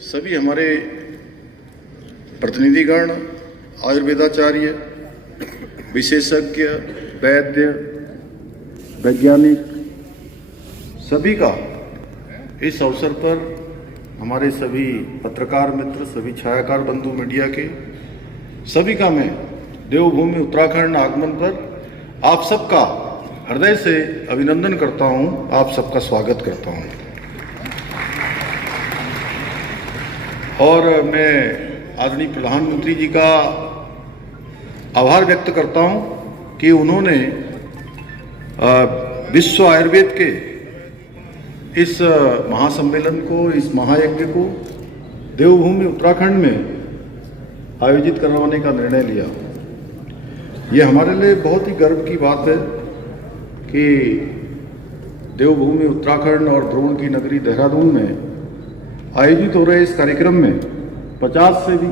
सभी हमारे प्रतिनिधिगण, आयुर्वेदाचार्य, विशेषज्ञ, वैद्य, वैज्ञानिक, सभी का इस अवसर पर हमारे सभी पत्रकार मित्र, सभी छायाकार बंधु मीडिया के सभी का मैं देवभूमि उत्तराखंड आगमन पर आप सबका हृदय से अभिनंदन करता हूं, आप सबका स्वागत करता हूं। और मैं आदरणीय प्रधानमंत्री जी का आभार व्यक्त करता हूं कि उन्होंने विश्व आयुर्वेद के इस महासम्मेलन को, इस महायज्ञ को देवभूमि उत्तराखंड में आयोजित करवाने का निर्णय लिया। ये हमारे लिए बहुत ही गर्व की बात है कि देवभूमि उत्तराखंड और द्रोण की नगरी देहरादून में आयोजित हो रहे इस कार्यक्रम में 50 से भी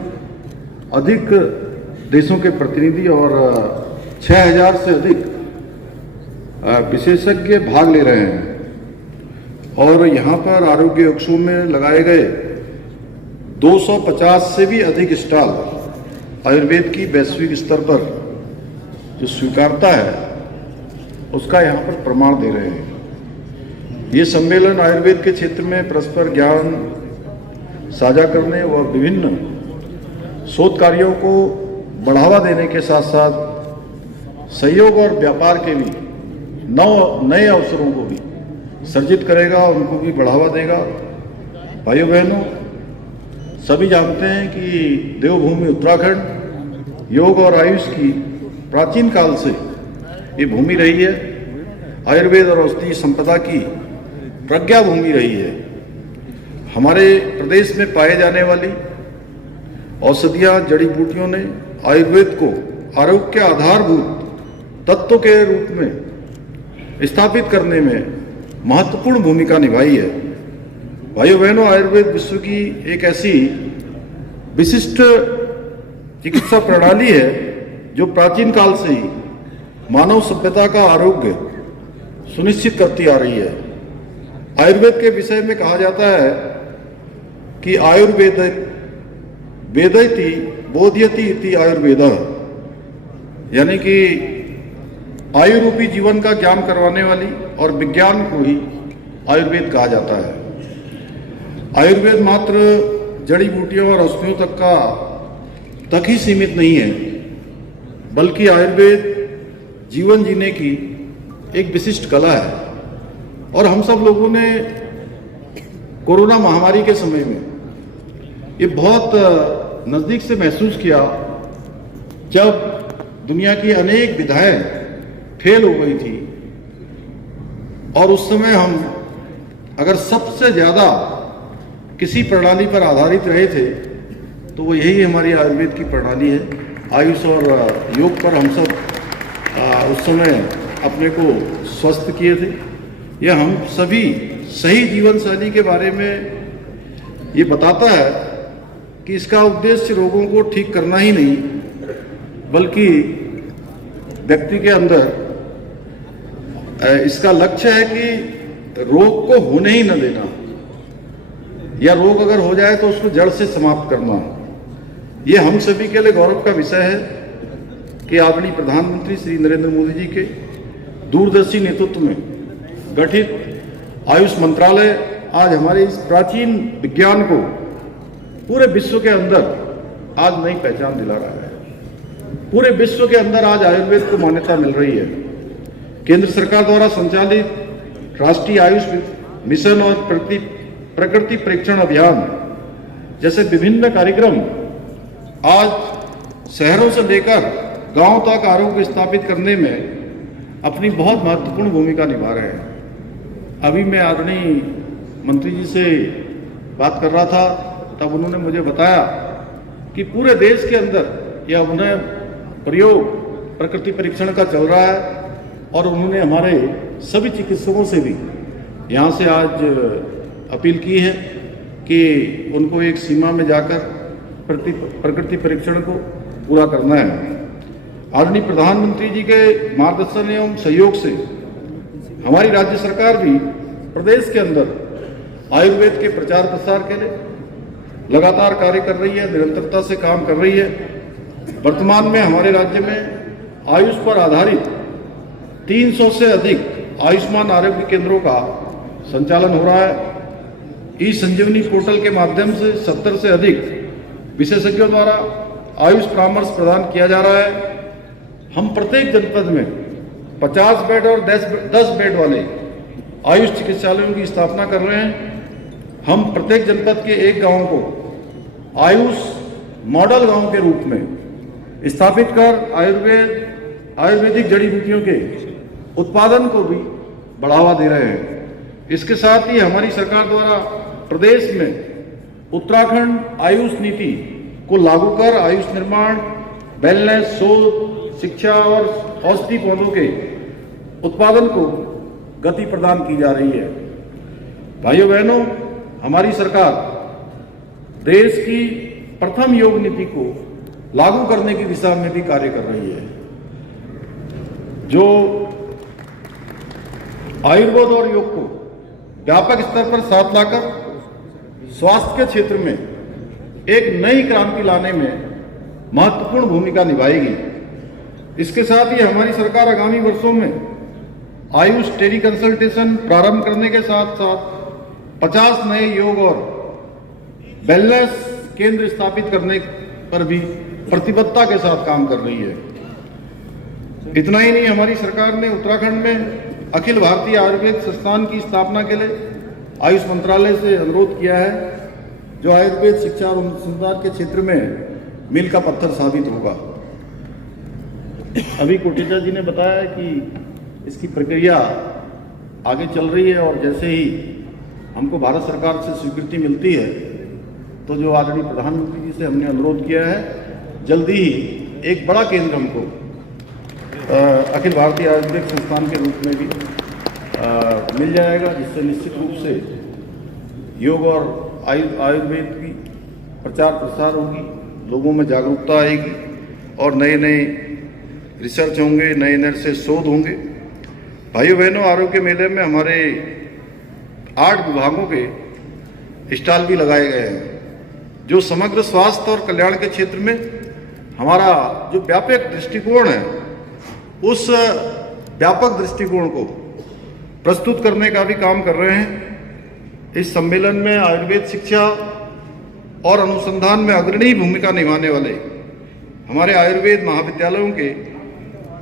अधिक देशों के प्रतिनिधि और 6000 से अधिक विशेषज्ञ भाग ले रहे हैं। और यहाँ पर आरोग्य उत्सव में लगाए गए 250 से भी अधिक स्टॉल आयुर्वेद की वैश्विक स्तर पर जो स्वीकारता है उसका यहाँ पर प्रमाण दे रहे हैं। ये सम्मेलन आयुर्वेद के क्षेत्र में परस्पर ज्ञान साझा करने व विभिन्न शोध कार्यों को बढ़ावा देने के साथ साथ सहयोग और व्यापार के भी नए अवसरों को भी सर्जित करेगा, उनको भी बढ़ावा देगा। भाइयों बहनों, सभी जानते हैं कि देवभूमि उत्तराखंड योग और आयुष की प्राचीन काल से ये भूमि रही है। आयुर्वेद और औषधीय संपदा की प्रज्ञा भूमि रही है। हमारे प्रदेश में पाए जाने वाली औषधियाँ, जड़ी बूटियों ने आयुर्वेद को आरोग्य के आधारभूत तत्व के रूप में स्थापित करने में महत्वपूर्ण भूमिका निभाई है। भाइयों बहनों, आयुर्वेद विश्व की एक ऐसी विशिष्ट चिकित्सा प्रणाली है जो प्राचीन काल से ही मानव सभ्यता का आरोग्य सुनिश्चित करती आ रही है। आयुर्वेद के विषय में कहा जाता है कि आयुर्वेद वेदयति बोध्यति इति आयुर्वेद, यानी कि आयु रूपी जीवन का ज्ञान करवाने वाली और विज्ञान को ही आयुर्वेद कहा जाता है। आयुर्वेद मात्र जड़ी बूटियों और औषधियों तक ही सीमित नहीं है, बल्कि आयुर्वेद जीवन जीने की एक विशिष्ट कला है। और हम सब लोगों ने कोरोना महामारी के समय में ये बहुत नज़दीक से महसूस किया, जब दुनिया की अनेक विधाएं फेल हो गई थी। और उस समय हम अगर सबसे ज़्यादा किसी प्रणाली पर आधारित रहे थे तो वो यही हमारी आयुर्वेद की प्रणाली है। आयुष और योग पर हम सब उस समय अपने को स्वस्थ किए थे। यह हम सभी सही जीवन शैली के बारे में ये बताता है कि इसका उद्देश्य रोगों को ठीक करना ही नहीं, बल्कि व्यक्ति के अंदर इसका लक्ष्य है कि रोग को होने ही न देना, या रोग अगर हो जाए तो उसको जड़ से समाप्त करना। ये हम सभी के लिए गौरव का विषय है कि आदरणीय प्रधानमंत्री श्री नरेंद्र मोदी जी के दूरदर्शी नेतृत्व में गठित आयुष मंत्रालय आज हमारे इस प्राचीन विज्ञान को पूरे विश्व के अंदर आज नई पहचान दिला रहा है। पूरे विश्व के अंदर आज आयुर्वेद को मान्यता मिल रही है। केंद्र सरकार द्वारा संचालित राष्ट्रीय आयुष मिशन और प्रकृति परीक्षण अभियान जैसे विभिन्न कार्यक्रम आज शहरों से लेकर गांव तक आरोग्य स्थापित करने में अपनी बहुत महत्वपूर्ण भूमिका निभा रहे हैं। अभी मैं आदरणीय मंत्री जी से बात कर रहा था, तब उन्होंने मुझे बताया कि पूरे देश के अंदर यह उन्हें प्रयोग प्रकृति परीक्षण का चल रहा है। और उन्होंने हमारे सभी चिकित्सकों से भी यहाँ से आज अपील की है कि उनको एक सीमा में जाकर प्रकृति परीक्षण को पूरा करना है। आदरणीय प्रधानमंत्री जी के मार्गदर्शन एवं सहयोग से हमारी राज्य सरकार भी प्रदेश के अंदर आयुर्वेद के प्रचार प्रसार के लिए लगातार कार्य कर रही है, निरंतरता से काम कर रही है। वर्तमान में हमारे राज्य में आयुष पर आधारित 300 से अधिक आयुष्मान आरोग्य केंद्रों का संचालन हो रहा है। ई संजीवनी पोर्टल के माध्यम से 70 से अधिक विशेषज्ञों द्वारा आयुष परामर्श प्रदान किया जा रहा है। हम प्रत्येक जनपद में 50 बेड और 10 बेड वाले आयुष चिकित्सालयों की स्थापना कर रहे हैं। हम प्रत्येक जनपद के एक गांव को आयुष मॉडल गांव के रूप में स्थापित कर आयुर्वेदिक जड़ी बूटियों के उत्पादन को भी बढ़ावा दे रहे हैं। इसके साथ ही हमारी सरकार द्वारा प्रदेश में उत्तराखंड आयुष नीति को लागू कर आयुष निर्माण, वेलनेस, शोध, शिक्षा और औषधि पौधों के उत्पादन को गति प्रदान की जा रही है। भाइयों बहनों, हमारी सरकार देश की प्रथम योग नीति को लागू करने की दिशा में भी कार्य कर रही है। जो आयुर्वेद और योग को व्यापक स्तर पर साथ लाकर स्वास्थ्य के क्षेत्र में एक नई क्रांति लाने में महत्वपूर्ण भूमिका निभाएगी। इसके साथ ही हमारी सरकार आगामी वर्षों में आयुष टेली कंसल्टेशन प्रारंभ करने के साथ साथ 50 नए योग और वेलनेस केंद्र स्थापित करने पर भी प्रतिबद्धता के साथ काम कर रही है। इतना ही नहीं, हमारी सरकार ने उत्तराखंड में अखिल भारतीय आयुर्वेद संस्थान की स्थापना के लिए आयुष मंत्रालय से अनुरोध किया है, जो आयुर्वेद शिक्षा और अनुसंधान के क्षेत्र में मील का पत्थर साबित होगा। अभी कोटेचा जी ने बताया कि इसकी प्रक्रिया आगे चल रही है और जैसे ही हमको भारत सरकार से स्वीकृति मिलती है तो जो आदरणीय प्रधानमंत्री जी से हमने अनुरोध किया है, जल्दी ही एक बड़ा केंद्र हमको अखिल भारतीय आयुर्वेद संस्थान के रूप में भी मिल जाएगा, जिससे निश्चित रूप से योग और आयुर्वेद की प्रचार प्रसार होगी, लोगों में जागरूकता आएगी और नए नए रिसर्च होंगे, नए नए से शोध होंगे। भाइयों बहनों, आरोग्य मेले में हमारे 8 विभागों के स्टॉल भी लगाए गए हैं, जो समग्र स्वास्थ्य और कल्याण के क्षेत्र में हमारा जो व्यापक दृष्टिकोण है, उस व्यापक दृष्टिकोण को प्रस्तुत करने का भी काम कर रहे हैं। इस सम्मेलन में आयुर्वेद शिक्षा और अनुसंधान में अग्रणी भूमिका निभाने वाले हमारे आयुर्वेद महाविद्यालयों के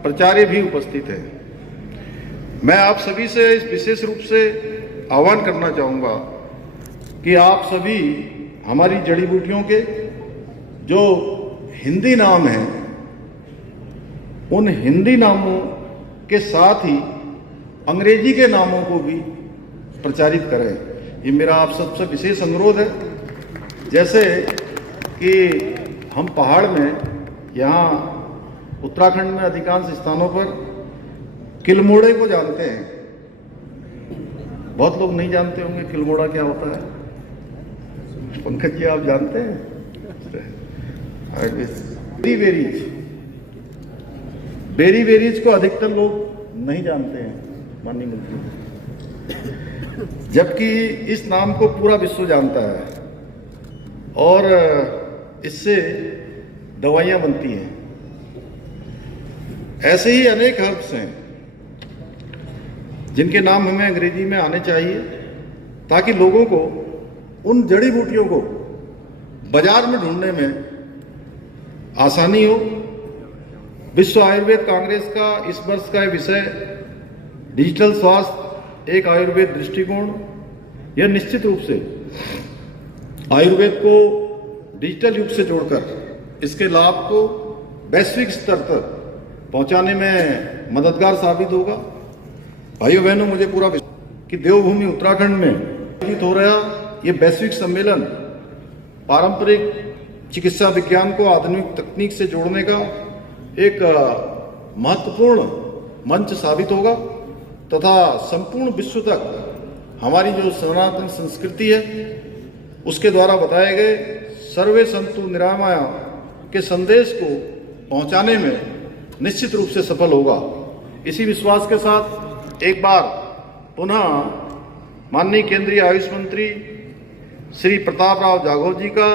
प्राचार्य भी उपस्थित हैं। मैं आप सभी से इस विशेष रूप से आह्वान करना चाहूँगा कि आप सभी हमारी जड़ी बूटियों के जो हिंदी नाम हैं, उन हिंदी नामों के साथ ही अंग्रेजी के नामों को भी प्रचारित करें। ये मेरा आप सबसे विशेष अनुरोध है। जैसे कि हम पहाड़ में, यहाँ उत्तराखंड में अधिकांश स्थानों पर किलमोड़े को जानते हैं, बहुत लोग नहीं जानते होंगे किलमोड़ा क्या होता है। पंकज जी, आप जानते हैं? बेरी वेरीज को अधिकतर लोग नहीं जानते हैं, माननीय मंत्री, जबकि इस नाम को पूरा विश्व जानता है और इससे दवाइयाँ बनती हैं। ऐसे ही अनेक हर्ब्स हैं जिनके नाम हमें अंग्रेजी में आने चाहिए, ताकि लोगों को उन जड़ी बूटियों को बाजार में ढूंढने में आसानी हो। विश्व आयुर्वेद कांग्रेस का इस वर्ष का विषय डिजिटल स्वास्थ्य एक आयुर्वेद दृष्टिकोण। यह निश्चित रूप से आयुर्वेद को डिजिटल युग से जोड़कर इसके लाभ को वैश्विक स्तर तक पहुंचाने में मददगार साबित होगा। भाइयों बहनों, मुझे पूरा विश्वास कि देवभूमि उत्तराखंड में आयोजित हो रहा ये वैश्विक सम्मेलन पारंपरिक चिकित्सा विज्ञान को आधुनिक तकनीक से जोड़ने का एक महत्वपूर्ण मंच साबित होगा तथा संपूर्ण विश्व तक हमारी जो सनातन संस्कृति है उसके द्वारा बताए गए सर्वे संतु निरामया के संदेश को पहुंचाने में निश्चित रूप से सफल होगा। इसी विश्वास के साथ एक बार पुनः माननीय केंद्रीय आयुष मंत्री श्री प्रताप राव जागोर जी का,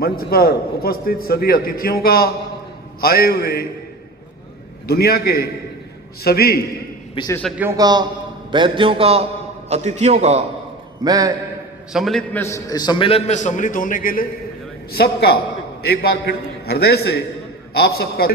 मंच पर उपस्थित सभी अतिथियों का, आए हुए दुनिया के सभी विशेषज्ञों का, वैद्यों का, अतिथियों का, मैं सम्मेलन में सम्मिलित होने के लिए सबका एक बार फिर हृदय से आप सबका